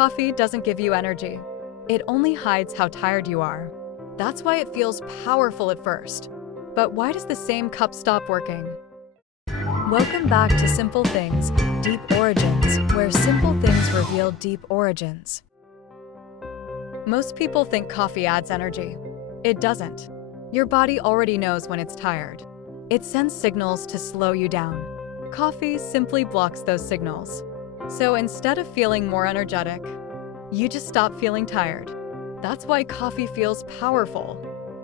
Coffee doesn't give you energy. It only hides how tired you are. That's why it feels powerful at first. But why does the same cup stop working? Welcome back to Simple Things, Deep Origins, where simple things reveal deep origins. Most people think coffee adds energy. It doesn't. Your body already knows when it's tired. It sends signals to slow you down. Coffee simply blocks those signals. So instead of feeling more energetic, you just stop feeling tired. That's why coffee feels powerful.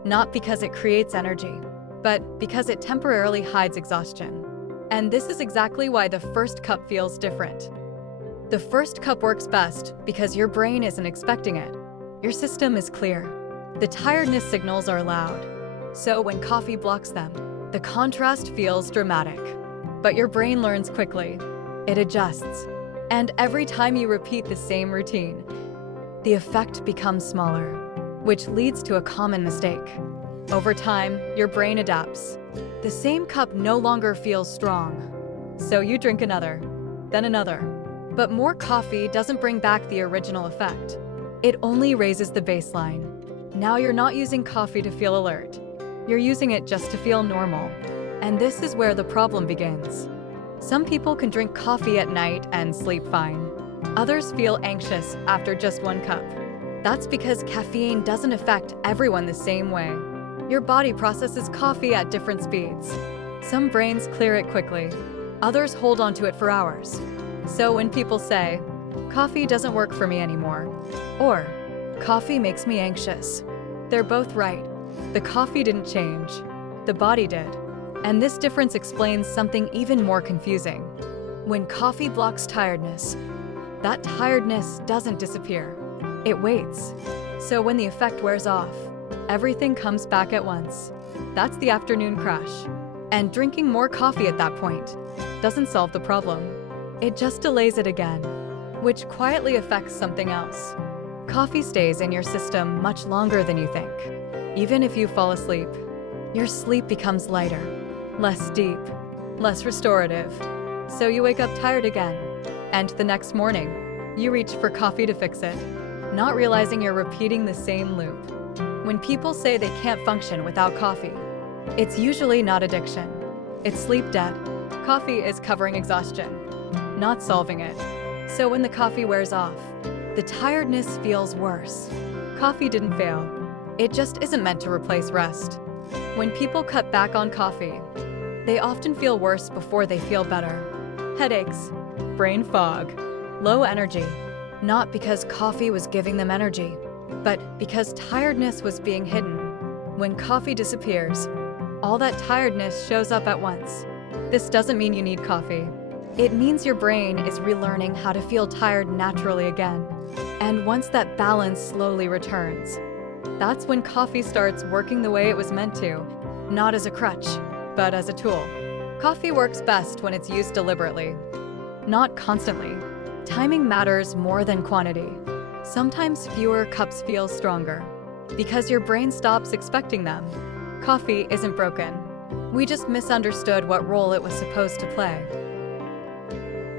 Not because it creates energy, but because it temporarily hides exhaustion. And this is exactly why the first cup feels different. The first cup works best because your brain isn't expecting it. Your system is clear. The tiredness signals are loud. So when coffee blocks them, the contrast feels dramatic. But your brain learns quickly. It adjusts. And every time you repeat the same routine, the effect becomes smaller, which leads to a common mistake. Over time, your brain adapts. The same cup no longer feels strong. So you drink another, then another. But more coffee doesn't bring back the original effect. It only raises the baseline. Now you're not using coffee to feel alert. You're using it just to feel normal. And this is where the problem begins. Some people can drink coffee at night and sleep fine. Others feel anxious after just one cup. That's because caffeine doesn't affect everyone the same way. Your body processes coffee at different speeds. Some brains clear it quickly. Others hold on to it for hours. So when people say, "Coffee doesn't work for me anymore," or "Coffee makes me anxious," they're both right. The coffee didn't change. The body did. And this difference explains something even more confusing. When coffee blocks tiredness, that tiredness doesn't disappear. It waits. So when the effect wears off, everything comes back at once. That's the afternoon crash. And drinking more coffee at that point doesn't solve the problem. It just delays it again, which quietly affects something else. Coffee stays in your system much longer than you think. Even if you fall asleep, your sleep becomes lighter, less deep, less restorative. So you wake up tired again. And the next morning, you reach for coffee to fix it, not realizing you're repeating the same loop. When people say they can't function without coffee, it's usually not addiction. It's sleep debt. Coffee is covering exhaustion, not solving it. So when the coffee wears off, the tiredness feels worse. Coffee didn't fail. It just isn't meant to replace rest. When people cut back on coffee, they often feel worse before they feel better. Headaches, brain fog, low energy. Not because coffee was giving them energy, but because tiredness was being hidden. When coffee disappears, all that tiredness shows up at once. This doesn't mean you need coffee. It means your brain is relearning how to feel tired naturally again. And once that balance slowly returns, that's when coffee starts working the way it was meant to, not as a crutch, but as a tool. Coffee works best when it's used deliberately, not constantly. Timing matters more than quantity. Sometimes fewer cups feel stronger, because your brain stops expecting them. Coffee isn't broken. We just misunderstood what role it was supposed to play.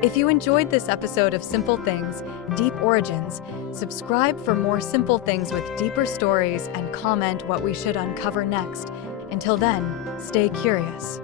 If you enjoyed this episode of Simple Things, Deep Origins, subscribe for more simple things with deeper stories and comment what we should uncover next. Until then, stay curious.